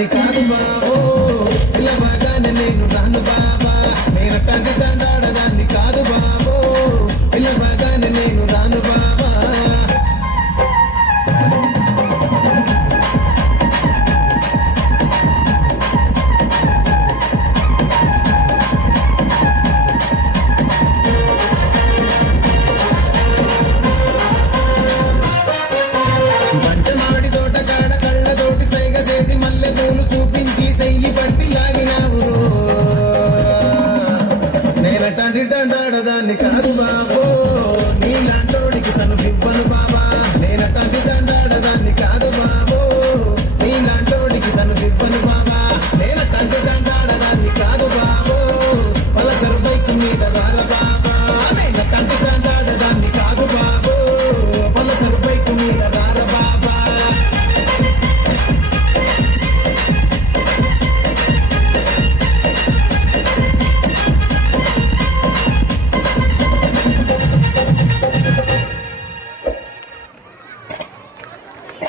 దండాడదాన్ని కాదు బాబో పిల్లబాగానే నేను రాను బాబా నేనటంటి దండాడదాన్ని కాదు బాబో పిల్లబాగానే నేను రాను బాబా పంచమాడి తోటకాడ కళ్ళతోటి సైగ చేసి మల్లె పూలు చూపించి సెయ్యి పట్టి లాగినావు నేనటంటి దండాడదాన్ని కాదు బాబో నీలాంటోడికి సను ఇవ్వను బాబా